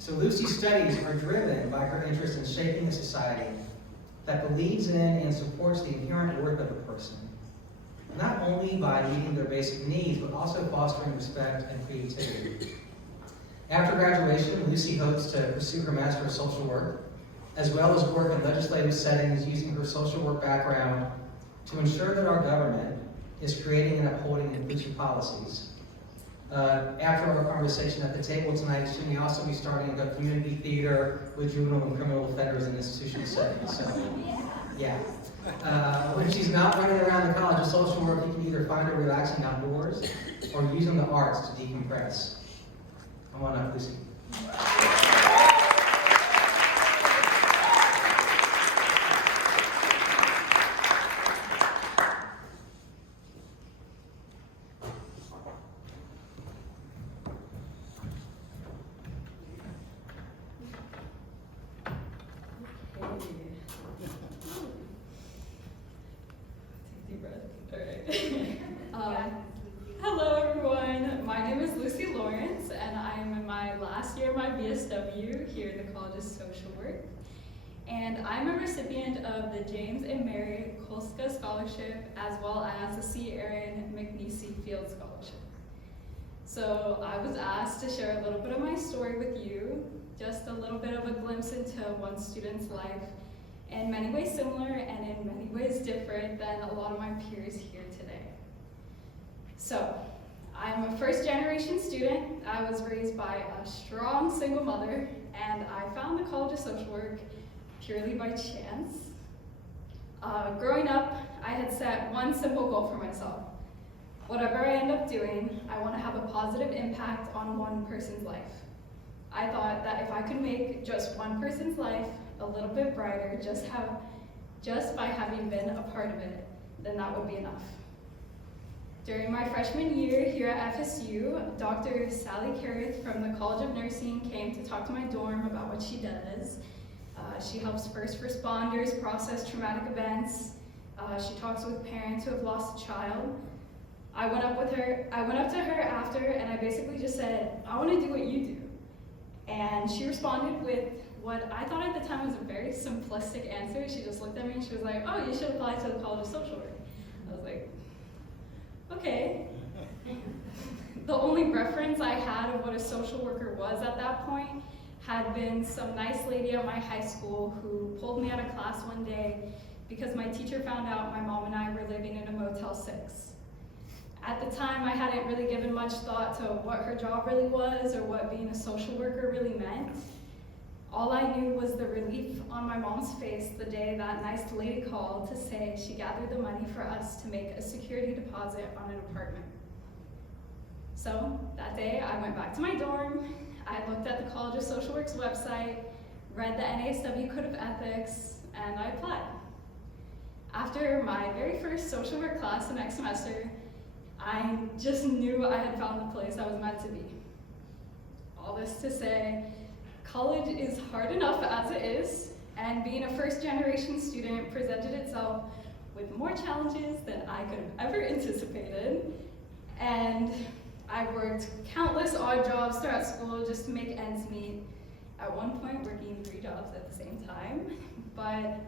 So Lucy's studies are driven by her interest in shaping a society that believes in and supports the inherent worth of a person, not only by meeting their basic needs, but also fostering respect and creativity. After graduation, Lucy hopes to pursue her Master of Social Work, as well as work in legislative settings using her social work background to ensure that our government is creating and upholding inclusive policies. After our conversation at the table tonight, she may also be starting a community theater with juvenile and criminal offenders in institutional settings. So, yeah. When she's not running around the College of Social Work, you can either find her relaxing outdoors or using the arts to decompress. Come on up, Lucy. Hello everyone, my name is Lucy Lawrence and I'm in my last year of my BSW here at the College of Social Work. And I'm a recipient of the James and Mary Kolska Scholarship as well as the C. Aaron McNeese Field Scholarship. So I was asked to share a little bit of my story with you, just a little bit of a glimpse into one student's life, in many ways similar and in many ways different than a lot of my peers here today. So, I'm a first-generation student. I was raised by a strong single mother, and I found the College of Social Work purely by chance. Growing up, I had set one simple goal for myself. Whatever I end up doing, I want to have a positive impact on one person's life. I thought that if I could make just one person's life a little bit brighter, just by having been a part of it, then that would be enough. During my freshman year here at FSU, Dr. Sally Carruth from the College of Nursing came to talk to my dorm about what she does. She helps first responders process traumatic events. She talks with parents who have lost a child. I went up to her after and I basically just said, I want to do what you do. And she responded with what I thought at the time was a very simplistic answer. She just looked at me and she was like, oh, you should apply to the College of Social Work. I was like, okay. The only reference I had of what a social worker was at that point had been some nice lady at my high school who pulled me out of class one day because my teacher found out my mom and I were living in a Motel 6. At the time, I hadn't really given much thought to what her job really was or what being a social worker really meant. All I knew was the relief on my mom's face the day that nice lady called to say she gathered the money for us to make a security deposit on an apartment. So that day I went back to my dorm, I looked at the College of Social Work's website, read the NASW Code of Ethics, and I applied. After my very first social work class the next semester, I just knew I had found the place I was meant to be. All this to say, college is hard enough as it is, and being a first-generation student presented itself with more challenges than I could have ever anticipated. And I worked countless odd jobs throughout school just to make ends meet, at one point working 3 jobs at the same time. But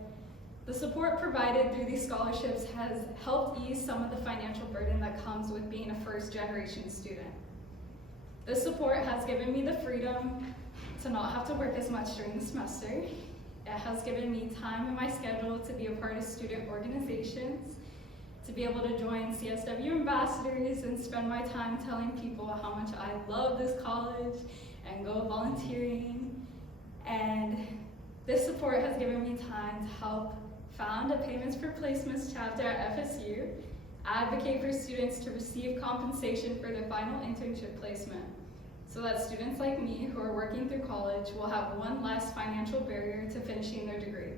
the support provided through these scholarships has helped ease some of the financial burden that comes with being a first-generation student. This support has given me the freedom to not have to work as much during the semester. It has given me time in my schedule to be a part of student organizations, to be able to join CSW ambassadors and spend my time telling people how much I love this college and go volunteering. And this support has given me time to help found a Payments for Placements chapter at FSU, advocate for students to receive compensation for their final internship placement, so that students like me who are working through college will have one less financial barrier to finishing their degree.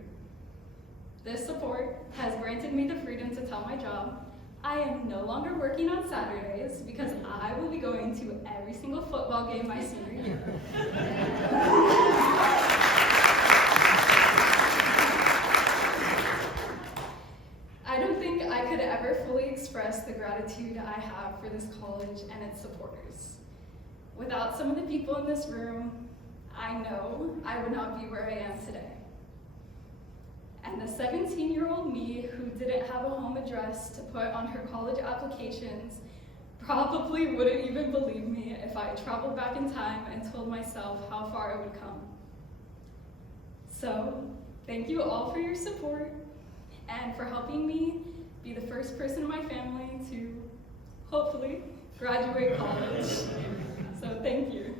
This support has granted me the freedom to tell my job I am no longer working on Saturdays because I will be going to every single football game my senior year. I don't think I could ever fully express the gratitude I have for this college and its supporters. Without some of the people in this room, I I know I would not be where I am today. And the 17-year-old me who didn't have a home address to put on her college applications probably wouldn't even believe me if I traveled back in time and told myself how far I would come. So, thank you all for your support and for helping me be the first person in my family to hopefully graduate college. So thank you.